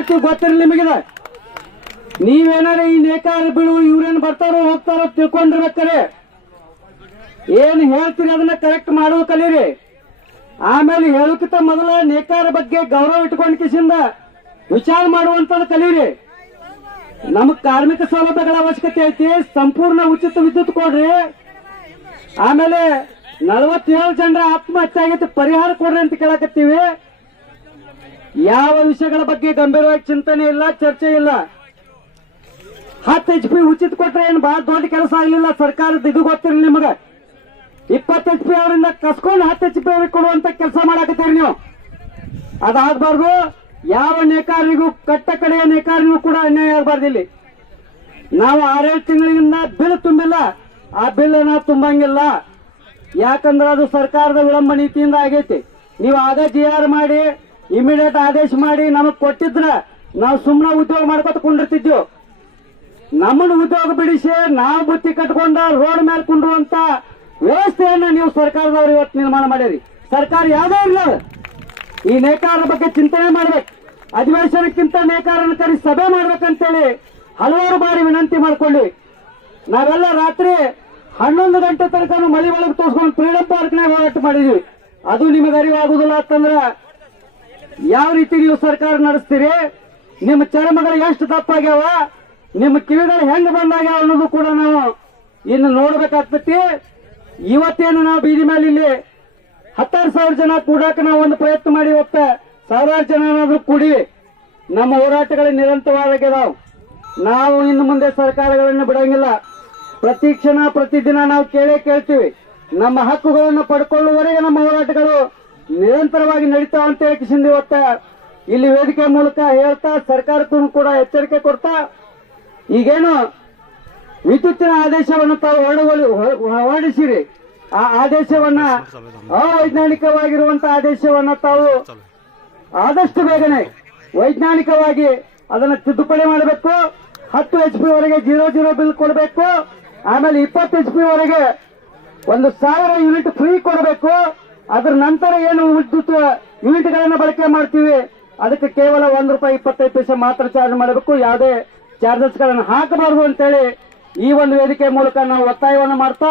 ಮಾಡ್ತೀವಿ ಗೊತ್ತಿರಲಿ ನಿಮಗಿದ ನೀವೇನಾರ ಈ ನೇಕಾರ ಬಿಡು, ಇವ್ರೇನ್ ಬರ್ತಾರೋ ಹೋಗ್ತಾರೋ ತಿಳ್ಕೊಂಡಿರ್ಬೇಕಾರೆ. ಏನ್ ಹೇಳ್ತೀರಿ ಅದನ್ನ ಕರೆಕ್ಟ್ ಮಾಡುವ ಕಲೀರಿ ಆಮೇಲೆ ಹೇಳೋಕ್ಕಿಂತ ಮೊದಲ ನೇಕಾರ ಬಗ್ಗೆ ಗೌರವ ಇಟ್ಕೊಂಡ್ ಕಿಸಿಂದ ವಿಚಾರ ಮಾಡುವಂತದ್ದು ಕಲೀರಿ. ನಮಗ್ ಕಾರ್ಮಿಕ ಸೌಲಭ್ಯಗಳ ಅವಶ್ಯಕತೆ ಐತಿ, ಸಂಪೂರ್ಣ ಉಚಿತ ವಿದ್ಯುತ್ ಕೊಡ್ರಿ. ಆಮೇಲೆ ನಲವತ್ತೇಳು ಜನರ ಆತ್ಮಹತ್ಯೆ ಆಗೈತಿ, ಪರಿಹಾರ ಕೊಡ್ರಿ ಅಂತ ಕೇಳಕತ್ತೀವಿ. ಯಾವ ವಿಷಯಗಳ ಬಗ್ಗೆ ಗಂಭೀರವಾಗಿ ಚಿಂತನೆ ಇಲ್ಲ, ಚರ್ಚೆ ಇಲ್ಲ? ಹತ್ತು ಎಚ್ ಪಿ ಉಚಿತ ಕೊಟ್ರೆ ಏನು ಬಹಳ ದೊಡ್ಡ ಕೆಲಸ ಆಗಲಿಲ್ಲ? ಸರ್ಕಾರದ ಇದು ಗೊತ್ತಿರಲಿ ನಿಮಗೆ? ಇಪ್ಪತ್ತು ಎಚ್ ಪಿ ಅವರಿಂದ ಕಸ್ಕೊಂಡು ಹತ್ತು ಎಚ್ ಪಿ ಅವ್ರಿಗೆ ಕೊಡುವಂತ ಕೆಲಸ ಮಾಡಾಕತ್ತೀರಿ ನೀವು? ಅದಾಗಬಾರ್ದು. ಯಾವ ನೇಕಾರರಿಗೂ, ಕಟ್ಟ ಕಡೆಯ ನೇಕಾರರಿಗೂ ಕೂಡ ಅನ್ಯಾಯ ಆಗಬಾರ್ದು ಇಲ್ಲಿ. ನಾವು ಆರೇಳು ತಿಂಗಳಿಂದ ಬಿಲ್ ತುಂಬಿಲ್ಲ. ಆ ಬಿಲ್ ನಾವು ತುಂಬಂಗಿಲ್ಲ. ಯಾಕಂದ್ರೆ ಅದು ಸರ್ಕಾರದ ವಿಳಂಬ ನೀತಿಯಿಂದ ಆಗೈತಿ. ನೀವು ಆಗ ಜಿ ಆರ್ ಮಾಡಿ ಇಮಿಡಿಯೇಟ್ ಆದೇಶ ಮಾಡಿ ನಮಗ್ ಕೊಟ್ಟಿದ್ರ ನಾವು ಸುಮ್ಮನೆ ಉದ್ಯೋಗ ಮಾಡ್ಕೊತ ಕುಂಡಿರ್ತಿದ್ವು. ನಮ್ಮನ್ನು ಉದ್ಯೋಗ ಬಿಡಿಸಿ ನಾವು ಬುತ್ತಿ ಕಟ್ಕೊಂಡ ರೋಡ್ ಮೇಲೆ ಕುಂಡ್ರುವಂತ ವ್ಯವಸ್ಥೆಯನ್ನ ನೀವು ಸರ್ಕಾರದವರು ಇವತ್ತು ನಿರ್ಮಾಣ ಮಾಡಿರಿ. ಸರ್ಕಾರ ಯಾವ್ದೇ ಇಲ್ಲ ಈ ನೇಕಾರರ ಬಗ್ಗೆ ಚಿಂತನೆ ಮಾಡ್ಬೇಕು. ಅಧಿವೇಶನಕ್ಕಿಂತ ನೇಕಾರನ ಕರಿ ಸಭೆ ಮಾಡ್ಬೇಕಂತೇಳಿ ಹಲವಾರು ಬಾರಿ ವಿನಂತಿ ಮಾಡ್ಕೊಳ್ಳಿ ನಾವೆಲ್ಲ ರಾತ್ರಿ ಹನ್ನೊಂದು ಗಂಟೆ ತನಕ ಮಳಿ ಒಳಗೆ ತೋರ್ಸ್ಕೊಂಡು ಫ್ರೀಡಂ ಪಾರ್ಕ್ನಾಗ ಹೋರಾಟ ಮಾಡಿದ್ವಿ. ಅದು ನಿಮಗೆ ಅರಿವಾಗುದಿಲ್ಲ ಅಂತಂದ್ರ ಯಾವ ರೀತಿ ನೀವು ಸರ್ಕಾರ ನಡೆಸ್ತೀರಿ? ನಿಮ್ಮ ಚರ್ಮಗಳು ಎಷ್ಟು ತಪ್ಪಾಗ್ಯಾವ ನಿಮ್ಮ ಕಿವಿಗಳು ಹೆಂಗ್ ಬಂದಾಗ್ಯಾವ ಅನ್ನೋದು ಕೂಡ ನಾವು ಇನ್ನು ನೋಡ್ಬೇಕಾಗ್ತತಿ. ಇವತ್ತೇನು ನಾವು ಬೀದಿ ಮೇಲೆ ಇಲ್ಲಿ ಹತ್ತಾರು ಸಾವಿರ ಜನ ಕೂಡಾಕ ನಾವು ಒಂದು ಪ್ರಯತ್ನ ಮಾಡಿ ಇವತ್ತ ಸಾವಿರಾರು ಜನ ಕೂಡಿ ನಮ್ಮ ಹೋರಾಟಗಳು ನಿರಂತರವಾಗಿದಾವ್. ನಾವು ಇನ್ನು ಮುಂದೆ ಸರ್ಕಾರಗಳನ್ನು ಬಿಡಂಗಿಲ್ಲ. ಪ್ರತಿ ಕ್ಷಣ ಪ್ರತಿದಿನ ನಾವು ಕೇಳೇ ಕೇಳ್ತೀವಿ. ನಮ್ಮ ಹಕ್ಕುಗಳನ್ನು ಪಡ್ಕೊಳ್ಳುವವರೆಗೆ ನಮ್ಮ ಹೋರಾಟಗಳು ನಿರಂತರವಾಗಿ ನಡೀತಾವ ಅಂತ ಹೇಳಿ ಇವತ್ತ ಇಲ್ಲಿ ವೇದಿಕೆ ಮೂಲಕ ಹೇಳ್ತಾ, ಸರ್ಕಾರಕ್ಕೂ ಕೂಡ ಎಚ್ಚರಿಕೆ ಕೊಡ್ತಾ, ಈಗೇನು ವಿದ್ಯುತ್ತಿನ ಆದೇಶವನ್ನು ತಾವು ಹೊರಡಿಸಿರಿ. ಆ ಆದೇಶವನ್ನ ಅವೈಜ್ಞಾನಿಕವಾಗಿರುವಂತಹ ಆದೇಶವನ್ನ ತಾವು ಆದಷ್ಟು ಬೇಗನೆ ವೈಜ್ಞಾನಿಕವಾಗಿ ಅದನ್ನ ತಿದ್ದುಪಡಿ ಮಾಡಬೇಕು. ಹತ್ತು ಎಚ್ ಪಿ ವರೆಗೆ ಜೀರೋ ಜೀರೋ ಬಿಲ್ ಕೊಡಬೇಕು. ಆಮೇಲೆ ಇಪ್ಪತ್ತು ಎಚ್ ಪಿ ವರೆಗೆ ಒಂದು ಸಾವಿರ ಯೂನಿಟ್ ಫ್ರೀ ಕೊಡಬೇಕು. ಅದ್ರ ನಂತರ ಏನು ವಿದ್ಯುತ್ ಯೂನಿಟ್ಗಳನ್ನ ಬಳಕೆ ಮಾಡ್ತೀವಿ? ಅದಕ್ಕೆ ಕೇವಲ ಒಂದ್ ರೂಪಾಯಿ ಇಪ್ಪತ್ತೈದು ಪೈಸೆ ಮಾತ್ರ ಚಾರ್ಜ್ ಮಾಡಬೇಕು. ಯಾವುದೇ ಚಾರ್ಜಸ್ ಗಳನ್ನ ಹಾಕಬಾರದು ಅಂತೇಳಿ ಈ ಒಂದು ವೇದಿಕೆ ಮೂಲಕ ನಾವು ಒತ್ತಾಯವನ್ನು ಮಾಡ್ತಾ